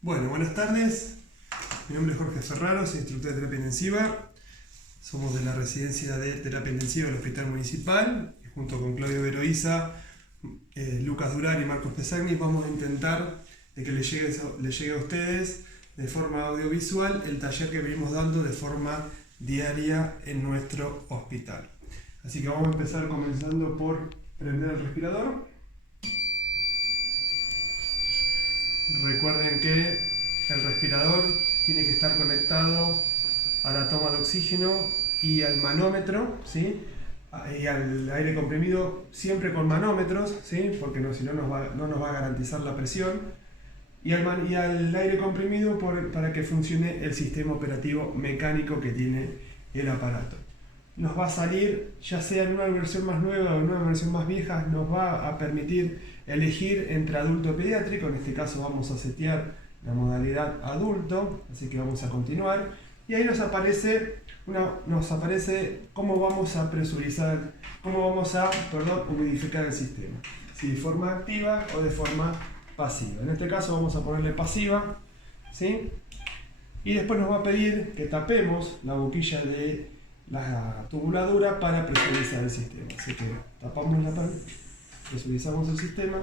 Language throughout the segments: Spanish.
Bueno, buenas tardes. Mi nombre es Jorge Ferraro, soy instructor de terapia intensiva. Somos de la residencia de terapia intensiva del Hospital Municipal. Y junto con Claudio Veroiza, Lucas Durán y Marcos Pesagni vamos a intentar de que les llegue a ustedes de forma audiovisual el taller que venimos dando de forma diaria en nuestro hospital. Así que vamos a empezar comenzando por prender el respirador. Recuerden que el respirador tiene que estar conectado a la toma de oxígeno y al manómetro, ¿sí? Y al aire comprimido siempre con manómetros, ¿sí? Porque si no nos va a garantizar la presión. Y al aire comprimido para que funcione el sistema operativo mecánico que tiene el aparato. Nos va a salir, ya sea en una versión más nueva o en una versión más vieja, nos va a permitir elegir entre adulto o pediátrico. En este caso vamos a setear la modalidad adulto, así que vamos a continuar. Y ahí nos aparece cómo vamos a presurizar, cómo vamos a humidificar el sistema. Si de forma activa o de forma pasiva. En este caso vamos a ponerle pasiva, ¿sí? Y después nos va a pedir que tapemos la boquilla de la tubuladura para presurizar el sistema. Así que tapamos presurizamos el sistema.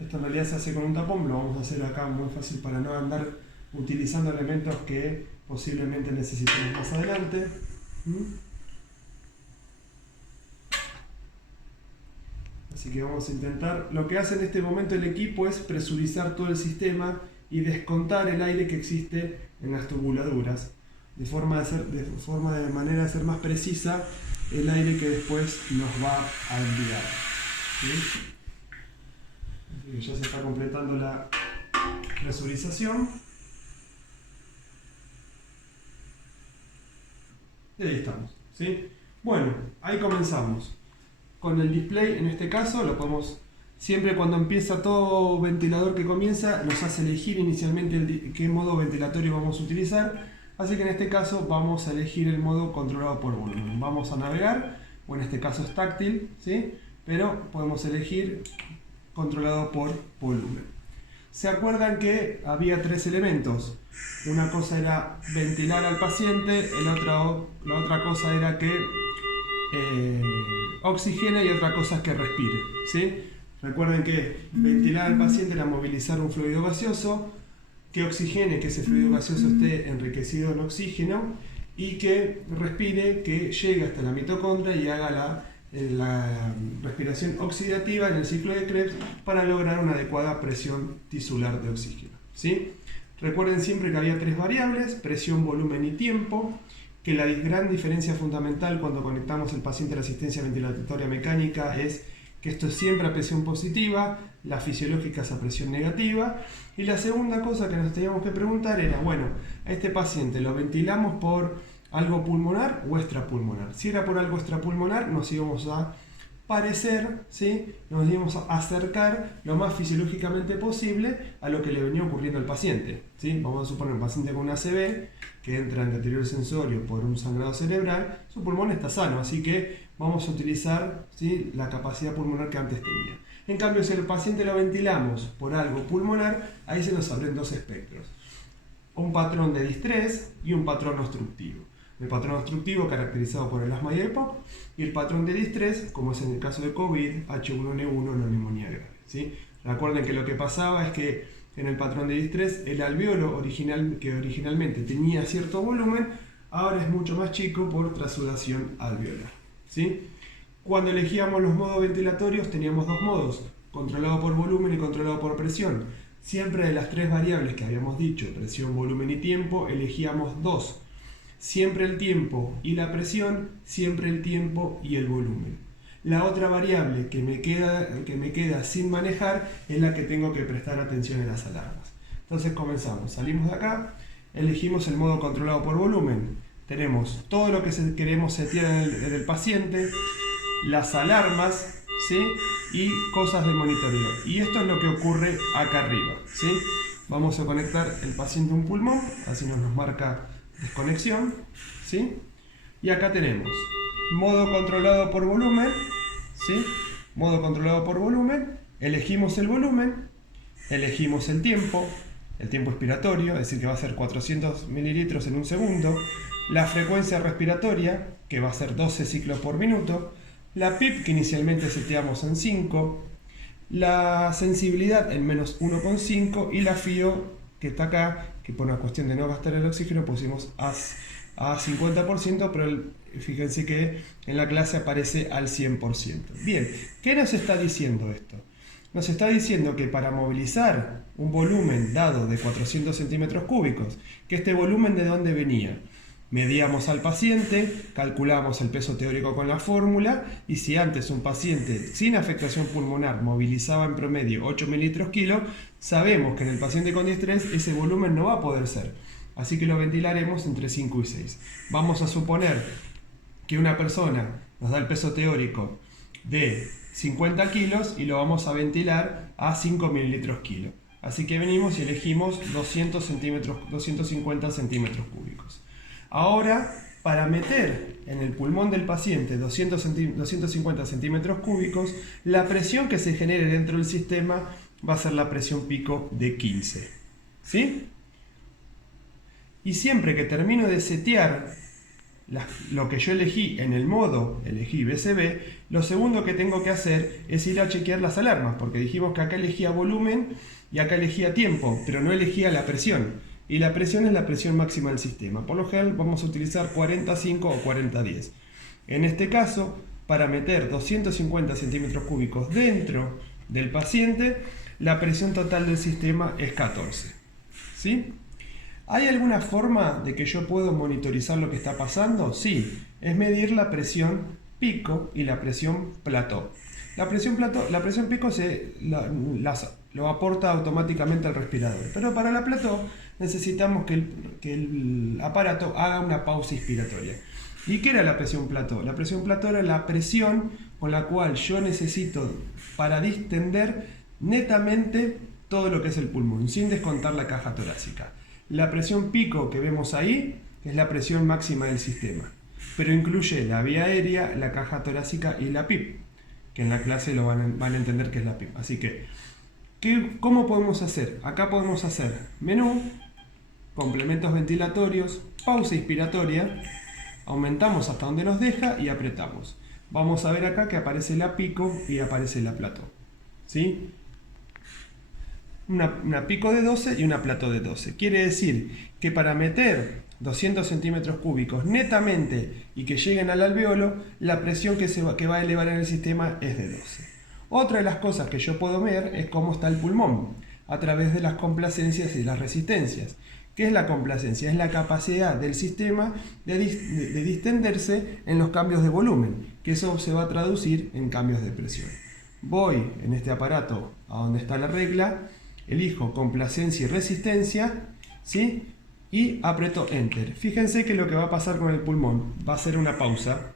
Esto en realidad se hace con un tapón, lo vamos a hacer acá muy fácil para no andar utilizando elementos que posiblemente necesitemos más adelante. Así que vamos a intentar. Lo que hace en este momento el equipo es presurizar todo el sistema y descontar el aire que existe en las tubuladuras, de manera de ser más precisa el aire que después nos va a enviar. ¿Sí? Así que ya se está completando la presurización. Y ahí estamos, ¿sí? Bueno, ahí comenzamos. Con el display, en este caso, lo podemos... Siempre cuando empieza todo ventilador que comienza, nos hace elegir inicialmente qué modo ventilatorio vamos a utilizar. Así que en este caso vamos a elegir el modo controlado por volumen. Vamos a navegar, o en este caso es táctil, ¿sí? Pero podemos elegir controlado por volumen. ¿Se acuerdan que había tres elementos? Una cosa era ventilar al paciente, la otra cosa era que oxigene y otra cosa es que respire, ¿sí? Recuerden que ventilar al paciente era movilizar un fluido gaseoso, que oxigene, que ese fluido gaseoso esté enriquecido en oxígeno, y que respire, que llegue hasta la mitocondria y haga la respiración oxidativa en el ciclo de Krebs para lograr una adecuada presión tisular de oxígeno, ¿sí? Recuerden siempre que había tres variables: presión, volumen y tiempo, que la gran diferencia fundamental cuando conectamos el paciente a la asistencia ventilatoria mecánica es que esto es siempre a presión positiva, la fisiológica es a presión negativa. Y la segunda cosa que nos teníamos que preguntar era, bueno, a este paciente ¿lo ventilamos por algo pulmonar o extrapulmonar? Si era por algo extrapulmonar, nos íbamos a parecer, ¿sí? Nos íbamos a acercar lo más fisiológicamente posible a lo que le venía ocurriendo al paciente, ¿sí? Vamos a suponer un paciente con una ACV que entra en deterioro sensorio por un sangrado cerebral, su pulmón está sano, así que vamos a utilizar, ¿sí?, la capacidad pulmonar que antes tenía. En cambio, si el paciente lo ventilamos por algo pulmonar, ahí se nos abren dos espectros: un patrón de distrés y un patrón obstructivo. El patrón obstructivo caracterizado por el asma y el EPOC, y el patrón de distrés, como es en el caso de COVID, H1N1, la neumonía grave, ¿sí? Recuerden que lo que pasaba es que en el patrón de distrés el alveolo que originalmente tenía cierto volumen, ahora es mucho más chico por trasudación alveolar, ¿sí? Cuando elegíamos los modos ventilatorios teníamos dos modos: controlado por volumen y controlado por presión. Siempre de las tres variables que habíamos dicho, presión, volumen y tiempo, elegíamos dos. Siempre el tiempo y la presión, siempre el tiempo y el volumen. La otra variable que me queda sin manejar es la que tengo que prestar atención en las alarmas. Entonces comenzamos, salimos de acá, elegimos el modo controlado por volumen. Tenemos todo lo que queremos setear en el paciente, las alarmas, ¿sí?, y cosas de monitoreo. Y esto es lo que ocurre acá arriba, ¿sí? Vamos a conectar el paciente a un pulmón, así nos marca desconexión, ¿sí? Y acá tenemos modo controlado por volumen, ¿sí? Modo controlado por volumen, elegimos el volumen, elegimos el tiempo, el tiempo expiratorio, es decir, que va a ser 400 mililitros en un segundo, la frecuencia respiratoria, que va a ser 12 ciclos por minuto, la PIP, que inicialmente seteamos en 5, la sensibilidad en menos 1,5 y la FIO, que está acá, que por una cuestión de no gastar el oxígeno pusimos a 50%, pero fíjense que en la clase aparece al 100%. Bien, ¿qué nos está diciendo esto? Nos está diciendo que para movilizar un volumen dado de 400 centímetros cúbicos, que este volumen de dónde venía, medíamos al paciente, calculamos el peso teórico con la fórmula, y si antes un paciente sin afectación pulmonar movilizaba en promedio 8 mililitros kilo, sabemos que en el paciente con distrés ese volumen no va a poder ser. Así que lo ventilaremos entre 5 y 6. Vamos a suponer que una persona nos da el peso teórico de 50 kilos y lo vamos a ventilar a 5 mililitros kilo. Así que venimos y elegimos 250 centímetros cúbicos. Ahora, para meter en el pulmón del paciente 250 centímetros cúbicos, la presión que se genere dentro del sistema va a ser la presión pico de 15. ¿Sí? Y siempre que termino de setear lo que yo elegí en el modo, elegí BCB, lo segundo que tengo que hacer es ir a chequear las alarmas, porque dijimos que acá elegía volumen y acá elegía tiempo, pero no elegía la presión. Y la presión es la presión máxima del sistema. Por lo general vamos a utilizar 40-5 o 40-10. En este caso, para meter 250 centímetros cúbicos dentro del paciente, la presión total del sistema es 14. ¿Sí? ¿Hay alguna forma de que yo pueda monitorizar lo que está pasando? Sí, es medir la presión pico y la presión plató. La presión pico lo aporta automáticamente al respirador, pero para la plató necesitamos que el aparato haga una pausa inspiratoria. ¿Y qué era la presión plató? La presión plató era la presión con la cual yo necesito para distender netamente todo lo que es el pulmón, sin descontar la caja torácica. La presión pico que vemos ahí es la presión máxima del sistema, pero incluye la vía aérea, la caja torácica y la PIP, que en la clase lo van a entender que es la PIP. Así que, ¿cómo podemos hacer? Acá podemos hacer menú, complementos ventilatorios, pausa inspiratoria, aumentamos hasta donde nos deja y apretamos. Vamos a ver acá que aparece la pico y aparece la plató. ¿Sí? Una pico de 12 y una plató de 12. Quiere decir que para meter 200 centímetros cúbicos netamente y que lleguen al alveolo, la presión que va a elevar en el sistema es de 12. Otra de las cosas que yo puedo ver es cómo está el pulmón, a través de las complacencias y las resistencias. ¿Qué es la complacencia? Es la capacidad del sistema de distenderse en los cambios de volumen, que eso se va a traducir en cambios de presión. Voy en este aparato a donde está la regla, elijo complacencia y resistencia, ¿sí? Y aprieto Enter. Fíjense que lo que va a pasar con el pulmón va a ser una pausa.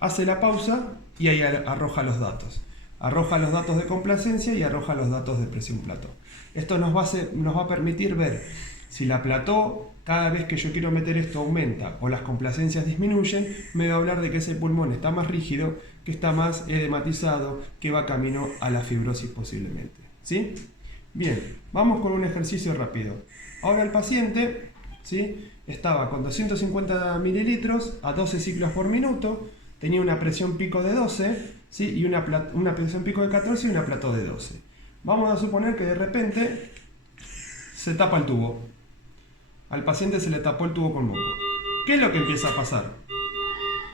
Hace la pausa y ahí arroja los datos. Arroja los datos de complacencia y arroja los datos de presión plató. Esto nos va a permitir ver si la plató, cada vez que yo quiero meter esto, aumenta o las complacencias disminuyen. Me va a hablar de que ese pulmón está más rígido, que está más edematizado, que va camino a la fibrosis posiblemente. ¿Sí? Bien, vamos con un ejercicio rápido. Ahora el paciente, ¿sí?, estaba con 250 mililitros a 12 ciclos por minuto, tenía una presión pico de 12, ¿sí?, y una presión pico de 14 y una plató de 12. Vamos a suponer que de repente se tapa el tubo. Al paciente se le tapó el tubo con moco. ¿Qué es lo que empieza a pasar?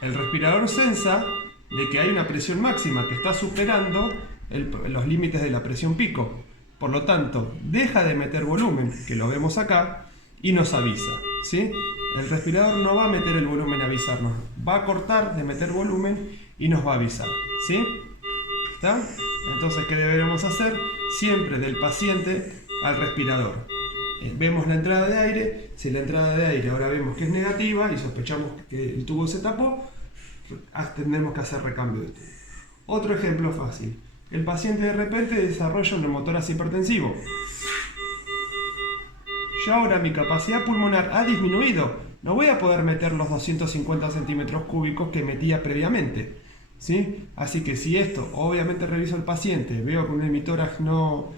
El respirador sensa de que hay una presión máxima que está superando los límites de la presión pico. Por lo tanto, deja de meter volumen, que lo vemos acá, y nos avisa, ¿sí? El respirador no va a meter el volumen a avisarnos, va a cortar de meter volumen y nos va a avisar, ¿sí? ¿Está? Entonces, ¿qué deberemos hacer? Siempre del paciente al respirador. Vemos la entrada de aire, si la entrada de aire ahora vemos que es negativa y sospechamos que el tubo se tapó, tendremos que hacer recambio de tubo. Otro ejemplo fácil. El paciente de repente desarrolla un neumotórax hipertensivo. Yo ahora mi capacidad pulmonar ha disminuido. No voy a poder meter los 250 centímetros cúbicos que metía previamente, ¿sí? Así que si esto, obviamente reviso el paciente, veo que un neumotórax no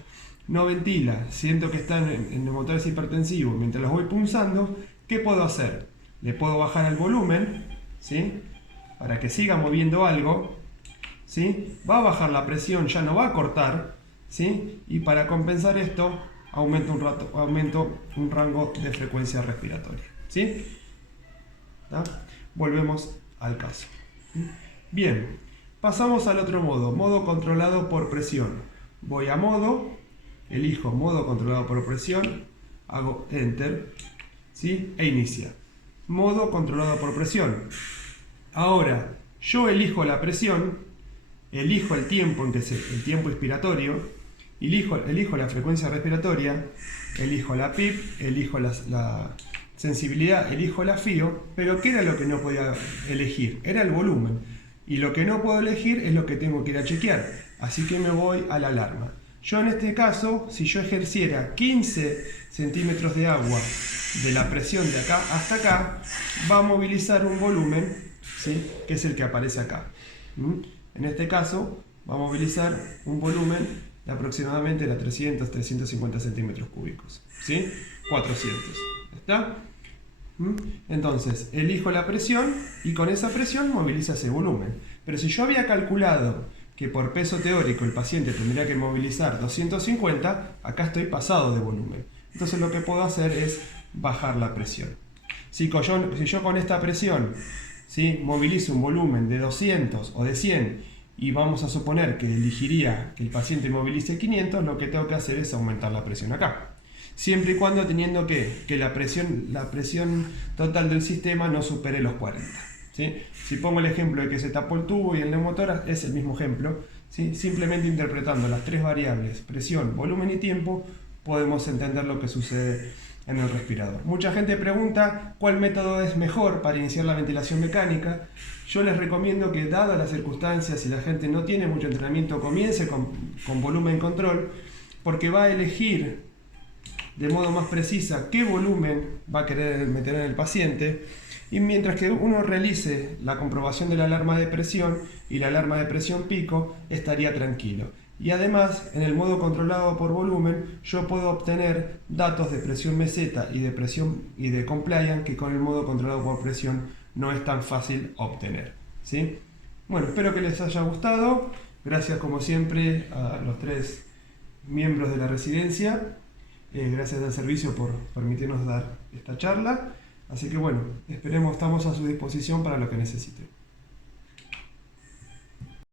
no ventila, siento que están en motores hipertensivos, mientras los voy punzando, ¿qué puedo hacer? Le puedo bajar el volumen, ¿sí? Para que siga moviendo algo, ¿sí? Va a bajar la presión, ya no va a cortar, ¿sí? Y para compensar esto, aumento un rango de frecuencia respiratoria, ¿sí? ¿Tá? Volvemos al caso. Bien, pasamos al otro modo, modo controlado por presión. Voy a modo, elijo modo controlado por presión, hago Enter, ¿sí? E inicia. Modo controlado por presión. Ahora, yo elijo la presión, elijo el tiempo, el tiempo inspiratorio, elijo la frecuencia respiratoria, elijo la PIP, elijo la sensibilidad, elijo la FIO, pero ¿qué era lo que no podía elegir? Era el volumen. Y lo que no puedo elegir es lo que tengo que ir a chequear. Así que me voy a la alarma. Yo en este caso, si yo ejerciera 15 centímetros de agua de la presión de acá hasta acá, va a movilizar un volumen, ¿sí? Que es el que aparece acá. En este caso, va a movilizar un volumen de aproximadamente 300-350 centímetros cúbicos, ¿sí? 400. ¿Está? Entonces, elijo la presión y con esa presión moviliza ese volumen. Pero si yo había calculado que por peso teórico el paciente tendría que movilizar 250, acá estoy pasado de volumen. Entonces lo que puedo hacer es bajar la presión. Si yo con esta presión, ¿sí? Movilizo un volumen de 200 o de 100 y vamos a suponer que elegiría que el paciente movilice 500, lo que tengo que hacer es aumentar la presión acá. Siempre y cuando teniendo que la presión total del sistema no supere los 40. ¿Sí? Si pongo el ejemplo de que se tapó el tubo y el neumotor, es el mismo ejemplo. ¿Sí? Simplemente interpretando las tres variables, presión, volumen y tiempo, podemos entender lo que sucede en el respirador. Mucha gente pregunta cuál método es mejor para iniciar la ventilación mecánica. Yo les recomiendo que, dadas las circunstancias, si la gente no tiene mucho entrenamiento, comience con volumen control, porque va a elegir de modo más precisa qué volumen va a querer meter en el paciente, y mientras que uno realice la comprobación de la alarma de presión y la alarma de presión pico, estaría tranquilo. Y además, en el modo controlado por volumen, yo puedo obtener datos de presión meseta y de presión y de compliance que con el modo controlado por presión no es tan fácil obtener, ¿sí? Bueno, espero que les haya gustado. Gracias como siempre a los 3 miembros de la residencia. Gracias al servicio por permitirnos dar esta charla. Así que bueno, estamos a su disposición para lo que necesiten.